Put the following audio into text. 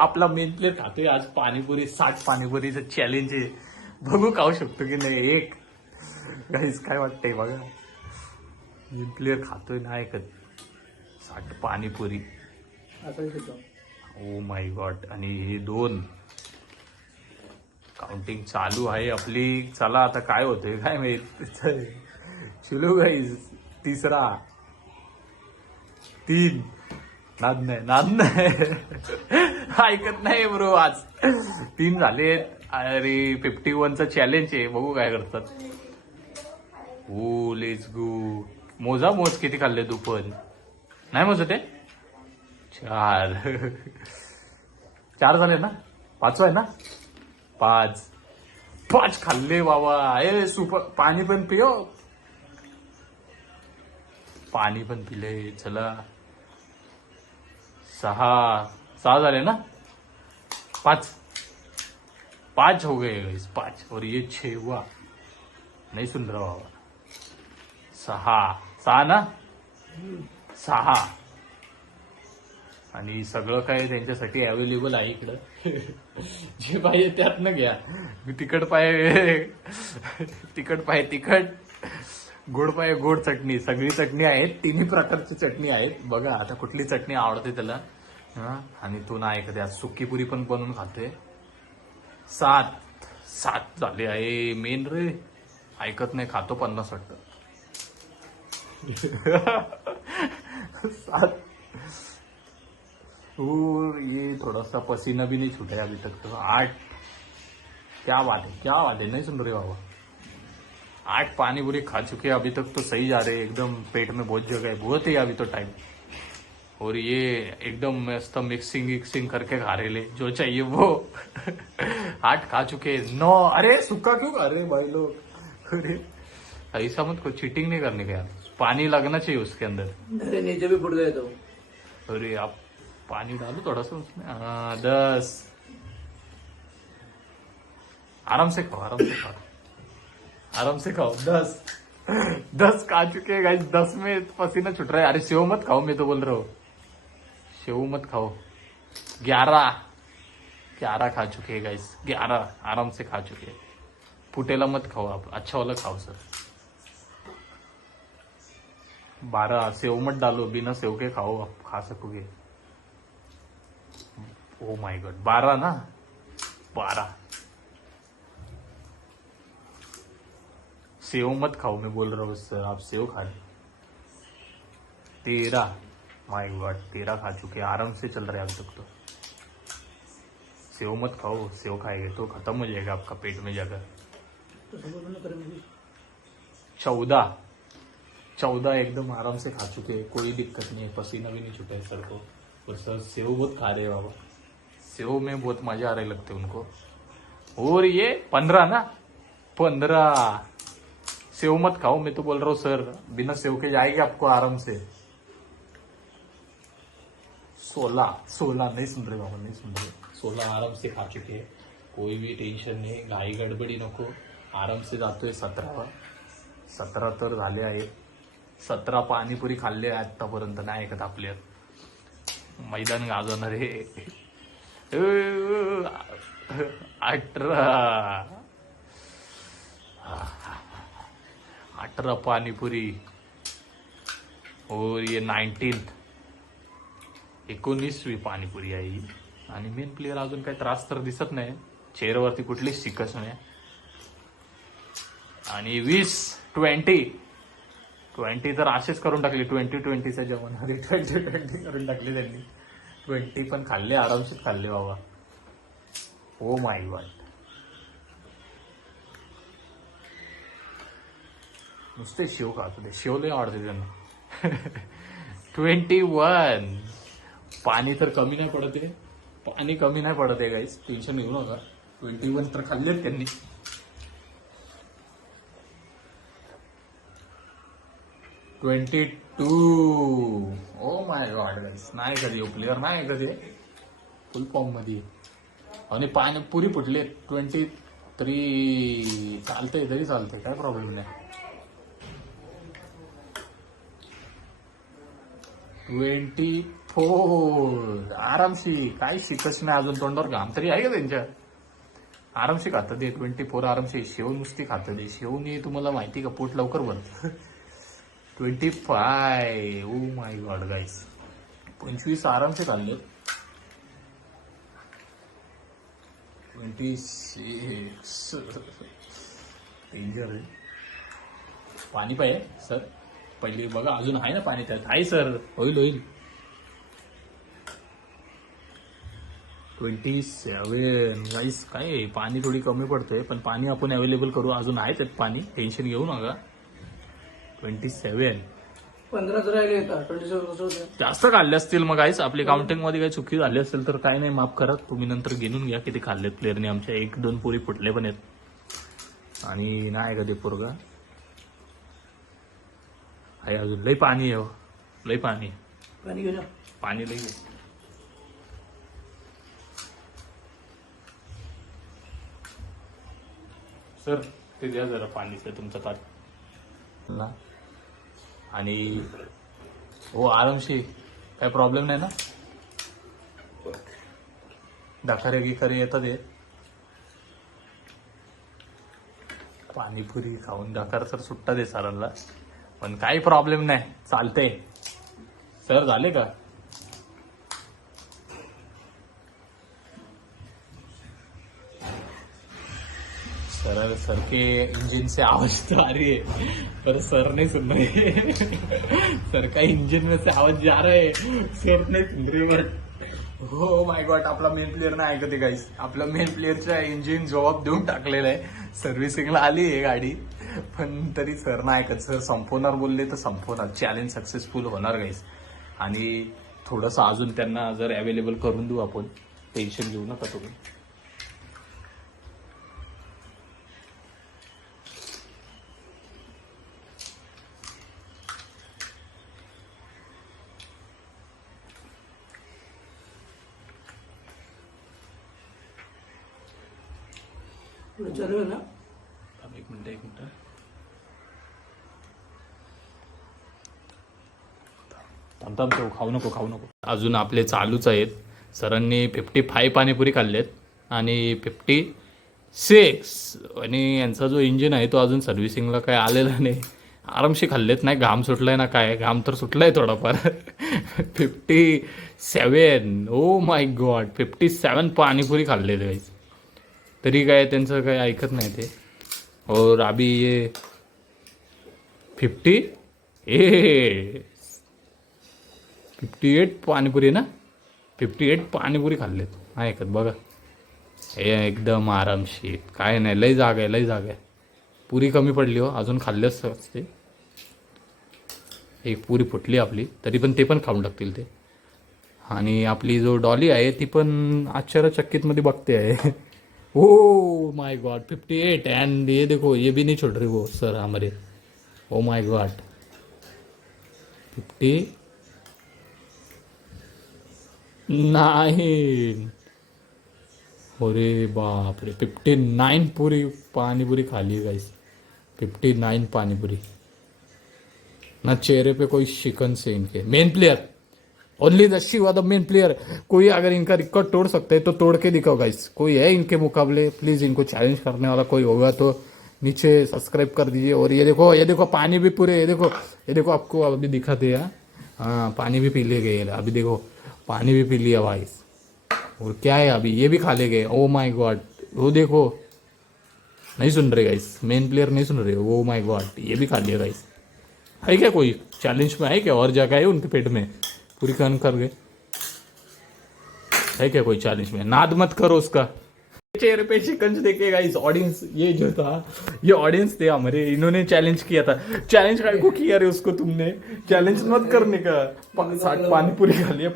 आपला main player खातोय आज पाणीपुरी. 60 पाणीपुरीचं चॅलेंज आहे. बघू खाऊ शकतो की नाही. एक गाईस काय वाटतंय बघा. मेन प्लेअर खातोय ना ऐकत 60 पाणीपुरी. Oh my God. आणि हे 2 काउंटिंग चालू आहे आपली. चला आता काय होतंय काय माहित. चलो गाईस. तिसरा 3 नाद नाही ऐकत नाही ब्रो. आज 3 झालेत. अरे 51चा चॅलेंज आहे. बघू काय करतात. ओ लेट्स गो. मोज किती खाल्ले तू पण. नाही मोजत आहे. 4 झाले ना. 5वा आहे ना. 5 खाल्ले बाबा. ए सुपर. पाणी पण पियो. पाणी पण पिले. चला 6 झाले ना. 5 हो गए गाइस. 5 और ये 6 हुआ. नहीं सुन रहा बाबा. 6 ना. 6 आणि सगळं काय त्यांच्यासाठी अवेलेबल आहे इकडं. जे पाहिजे त्यातनं घ्या. तिखट तिखट गोड पाय गोड चटणी. सगळी चटणी आहेत. 3 प्रकारची चटणी आहेत. बघा आता कुठली चटणी आवडते त्याला. आणि तो ना ऐकते. आज सुकी पुरी पण बनवून खाते. 7 झाले आहे. मेन रे ऐकत नाही. खातो 50 वाटतं. 7 और ये थोड़ा सा पसीना भी नहीं छूटा है अभी तक तो. 8 क्या बात है. नहीं सुन रहे बाबा. 8 पानीपुरी खा चुके हैं अभी तक तो सही जा रहे हैं एकदम. पेट में बहुत जगह है. बहुत ही अभी तो टाइम. और ये एकदम मस्त मिक्सिंग करके खा रहे ले जो चाहिए वो. 8 खा चुके हैं. 9. अरे सूखा क्यों खा रहे भाई लोग. अरे ऐसा मत को चीटिंग नहीं करने का यार. पानी लगना चाहिए उसके अंदर. अरे नीचे भी फुट गए तो. अरे आप पानी डालो थोड़ा सा उसमें. 10. आराम से खाओ. आराम से खाओ. 10 खा चुके हैं गाइस. 10 में पसीना छूट रहा है. अरे सेव मत खाओ. मैं तो बोल रहा हूँ सेव मत खाओ. 11 खा चुके हैं गाइस. 11 आराम से खा चुके हैं. फुटेला मत खाओ आप. अच्छा वाला खाओ सर. 12 सेव मत डालो. बिना सेव के खाओ. आप खा सकोगे. Oh my God. 12 ना. 12 सेव मत खाओ. मैं बोल रहा हूँ सर आप सेव खा रहे. 13 माय गॉड. 13 खा चुके. आराम से चल रहे हैं अभी तक तो. सेव मत खाओ. सेव खाएंगे तो खत्म हो जाएगा आपका पेट में जगह. 14 एकदम आराम से खा चुके हैं. कोई दिक्कत नहीं है. पसीना भी नहीं छूटा है सर को. और सर सेव बहुत खा रहे हैं बाबा. सेव में बहुत मजा आ रहे लगते उनको. और ये 15 ना. 15 सेव मत खाओ. मैं तो बोल रहा हूँ सर बिना सेव के जाएगी आपको आराम से. 16 नहीं सुन रहे बाबा. नहीं सुन रहे. 16 आराम से खा चुके हैं. कोई भी टेन्शन नाही. घाई गडबडी नको. आराम से जातोय. 17 तर झाले आहे. 17 पाणीपुरी खाल्ले आतापर्यंत. नाही ऐकत आपल्या. मैदान गाजवणार आहे. 18 पाणीपुरी. और ये 19वी पाणीपुरी आहे ही. आणि मेन प्लेअर अजून काही त्रास तर दिसत नाही. चेहऱ्यावरती कुठलीच शिकस नाही. आणि 20 तर असेच करून टाकली. 2020च्या जेवणामध्ये 20 करून टाकली त्यांनी. 20 पण खाल्ले. आरामशीर खाल्ले बाबा. Oh my God. नुसते शेव खात होते. शेव लय आवडते त्यांना. 21 पाणी तर कमी नाही पडते. पाणी कमी नाही पडते गाईस. टेन्शन घेऊ नका. 21 तर खाल्लेत त्यांनी. 22. ओ माय गॉड गाईस. नाही कधी प्लेअर नाही कधी फुल फॉर्म मध्ये. आणि पाणीपुरी फुटले. 23 चालतंय तरी चालतंय. काय प्रॉब्लेम नाही. 24 आरामशी. काय शिकच नाही अजून, तोंडावर घाम तरी आहे का त्यांच्या. आरामशी खातं ते 24 आरामशी. शेव नुसती खातं ते. शेवनी तुम्हाला माहिती का पोट लवकर भरतं. 25. ओ माय गॉड गाईस, 25 आरामशी खाल्ले. 26 डेंजर आहे. पाणी पाहिजे सर पहिले बघा, अजून आहे ना पाणी त्यात. आहे सर, होईल होईल. 27 गाईस. काय आहे, पाणी थोडी कमी पडतंय पण पाणी आपण अवेलेबल करू. अजून आहे त्यात पाणी, टेन्शन घेऊ नका. 27 15 राहिले का 27 जास्त खाल्ले असतील मग गाईस. आपली काउंटिंग मध्ये काही चुकी झाली असेल तर काय नाही, माफ करा. तुम्ही नंतर गिनून घ्या किती खाल्लेत प्लेअरने. आमच्या 1-2 पोरी फुटले पण आहेत. आणि नाही का ते पोरगा आहे अजून. लई पाणी आहे हो, लई पाणी आहे. पाणी घेऊन पाणी लई आहे. सर ते द्या जरा पाणीचं तुमचं ताट. आणि हो आरामशी, काय प्रॉब्लेम नाही ना. डखारे गिखारे येतात हे. पाणीपुरी खाऊन डकार सर सुट्टा दे सरांना, पण काही प्रॉब्लेम नाही, चालतंय. सर झाले का. सर के इंजन से आवाज तो आ रही है पर सर नहीं सुन रहे. सर का इंजन में से आवाज जा रहा है, सर नहीं सुन रहे. बट हो माय गॉड, आपला मेन प्लेअर नाही ऐकते गाईस. आपल्या मेन प्लेअरच्या इंजिन जबाब देऊन टाकलेला आहे. सर्व्हिसिंगला आली आहे गाडी, पण तरी सर नाही ऐकत. सर संपवणार बोलले तर संपवणार. चॅलेंज सक्सेसफुल होणार गाईस. आणि थोडंसं अजून त्यांना जर अवेलेबल करून देऊ आपण, टेन्शन घेऊ नका तुम्ही. चालू आहे ना. एक मिनिट. थांब खाऊ नको. अजून आपले चालूच आहेत. सरांनी 55 पाणीपुरी खाल्लेत आणि 56. आणि यांचा जो इंजिन आहे तो अजून सर्व्हिसिंगला काय आलेला नाही. आरामशी खाल्लेत. नाही घाम सुटलाय ना काय, घाम तर सुटलाय थोडाफार. 57. ओ माय गॉड, 57 पाणीपुरी खाल्लेले आहे. तरी काय त्यांचं काही ऐकत नाही ते. और अभी ये 58 पाणीपुरी ना, 58 पाणीपुरी खाल्लेत. ऐकत बघा, हे एकदम आरामशीर. काय नाही, लई जागा आहे. पुरी कमी पडली हो, अजून खाल्ले असते. एक पुरी फुटली आपली, तरी पण ते पण खाऊन टाकतील ते. आणि आपली जो डॉली आहे ती पण आश्चर्यचकितमध्ये बघते आहे. Oh my God, 58. एंड ये देखो, ये भी नहीं छोड़ रही वो सर हमारे. Oh my God, 59. अरे बाप रे, 59 पूरी पानीपुरी खा ली गाइस. 59 पानीपुरी. ना चेहरे पे कोई शिकन से इनके. Main player only the Shiva the main player. कोई अगर इनका रिकॉर्ड तोड़ सकते हैं तो तोड़ के दिखाओ गाइस. कोई है इनके मुकाबले, प्लीज इनको चैलेंज करने वाला कोई होगा तो नीचे सब्सक्राइब कर दीजिए. और ये देखो पानी भी पूरे, ये देखो आपको अभी दिखाते हैं. हाँ, पानी भी पी ले गए. अभी देखो पानी भी पी लिया भाई. और क्या है, अभी ये भी खा ले गए. ओ माय गॉड, वो देखो, नहीं सुन रहे गाइस, मेन प्लेयर नहीं सुन रहे. ओ माय गॉड, ये भी खा लिया गाइस. है क्या कोई चैलेंज में, है क्या और जगह है उनके पेट में, पूरी खन कर गए. है क्या कोई चैलेंज में, नाद मत करो उसका. चेहरे पे शिकंज देखे गाइस. ऑडियंस ये जो था, ये ऑडियंस थे हमारे, इन्होंने चैलेंज किया था. चैलेंज काय को किया रे उसको तुमने, चैलेंज मत करने का. 60 पानीपुरी खा लिया.